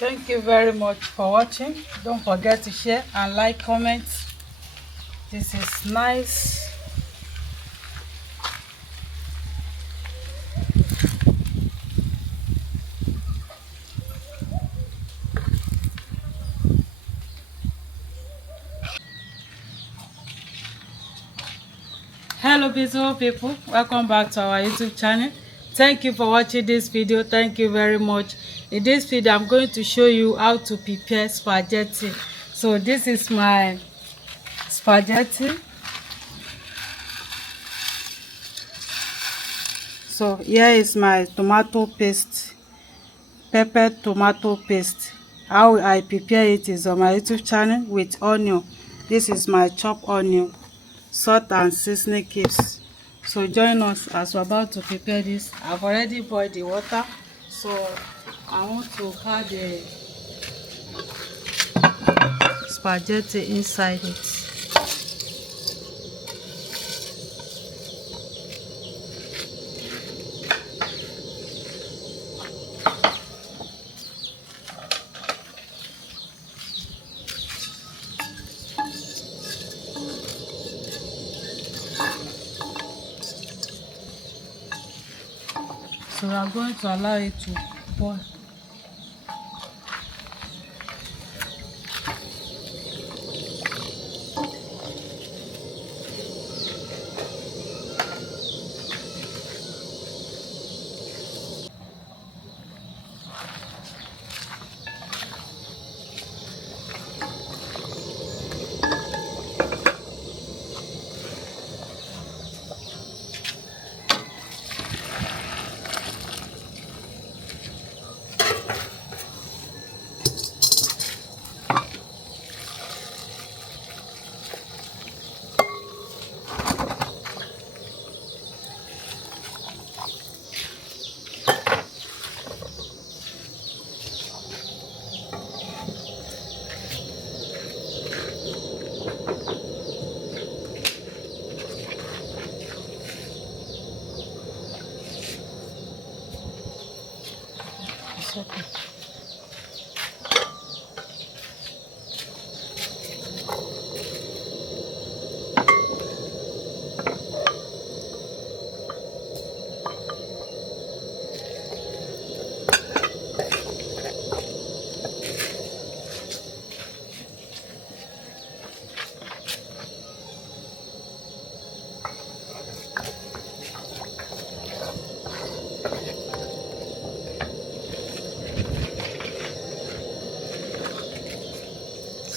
Thank you very much for watching. Don't forget to share and like, comment. This is nice. Hello beautiful people, welcome back to our YouTube channel. Thank you for watching this video. Thank you very much. In this video I'm going to show you how to prepare spaghetti. So this is my spaghetti. So here is my tomato paste, pepper tomato paste. How I prepare it is on my YouTube channel with onion. This is my chopped onion, salt and seasoning cubes. So join us as we're about to prepare this. I've already boiled the water, so I want to add the spaghetti inside it. So we are going to allow it to boil. It's okay.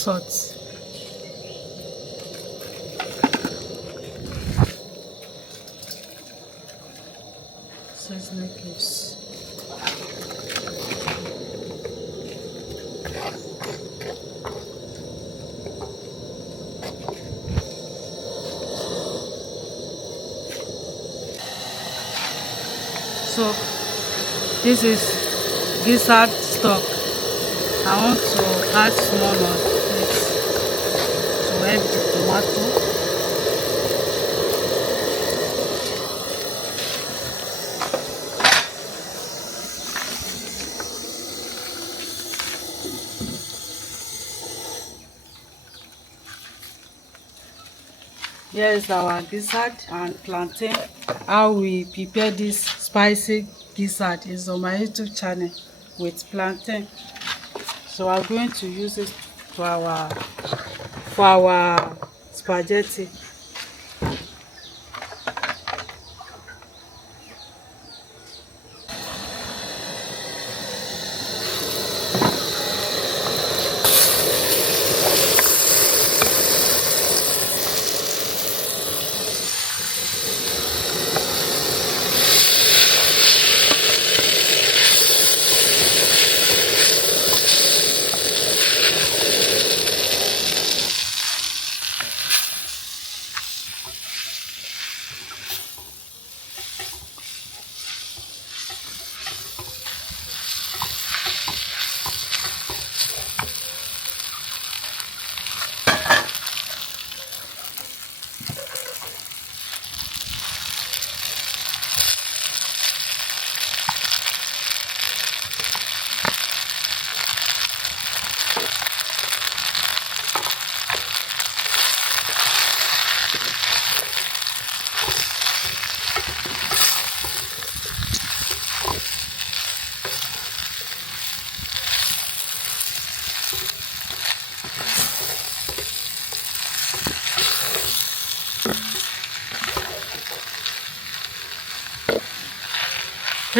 Salt, seasoning cubes. So this is gizzard stock. I want to add small of it to help the tomato. Here is our gizzard and plantain. How we prepare this spicy gizzard is on my YouTube channel with plantain. So I'm going to use it for our spaghetti.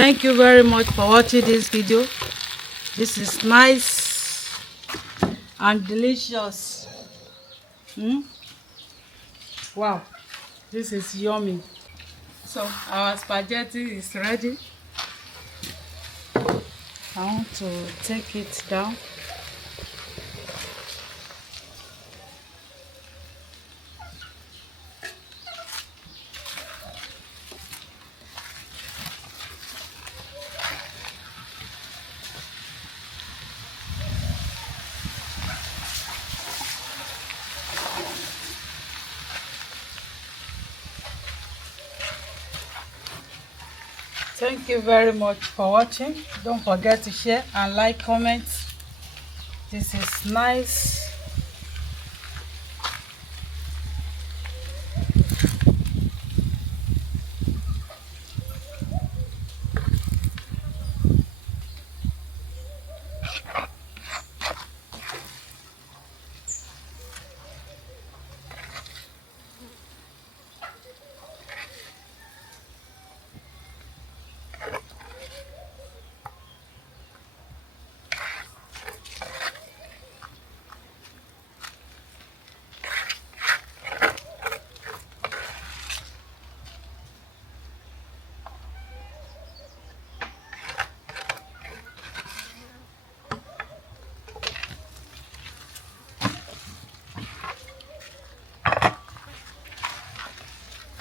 Thank you very much for watching this video. This is nice and delicious. Wow, this is yummy. So our spaghetti is ready. I want to take it down. Thank you very much for watching. Don't forget to share and like, comment. This is nice.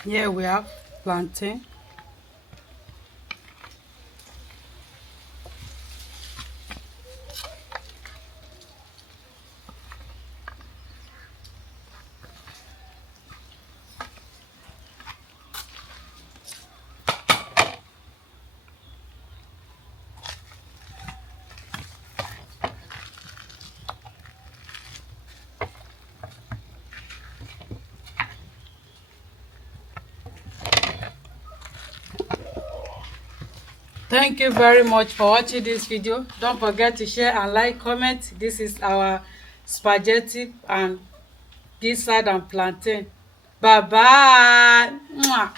Here we have plantain. Thank you very much for watching this video. Don't forget to share and like, comment. This is our spaghetti and gizzard and plantain. Bye bye. Mwah.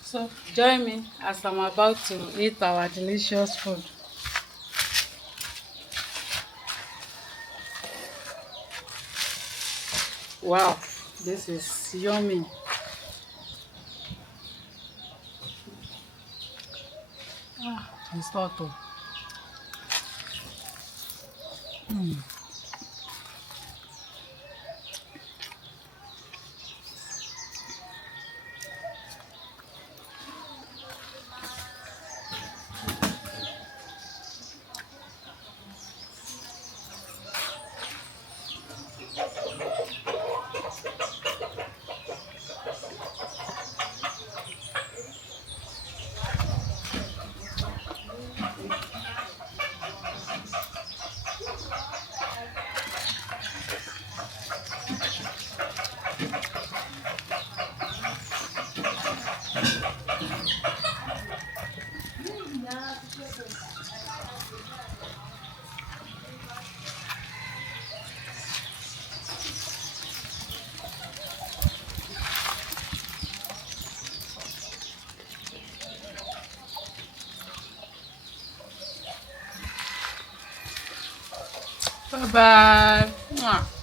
So join me as I'm about to eat our delicious food. Wow, this is yummy. It's not too. Bye bye. Mwah.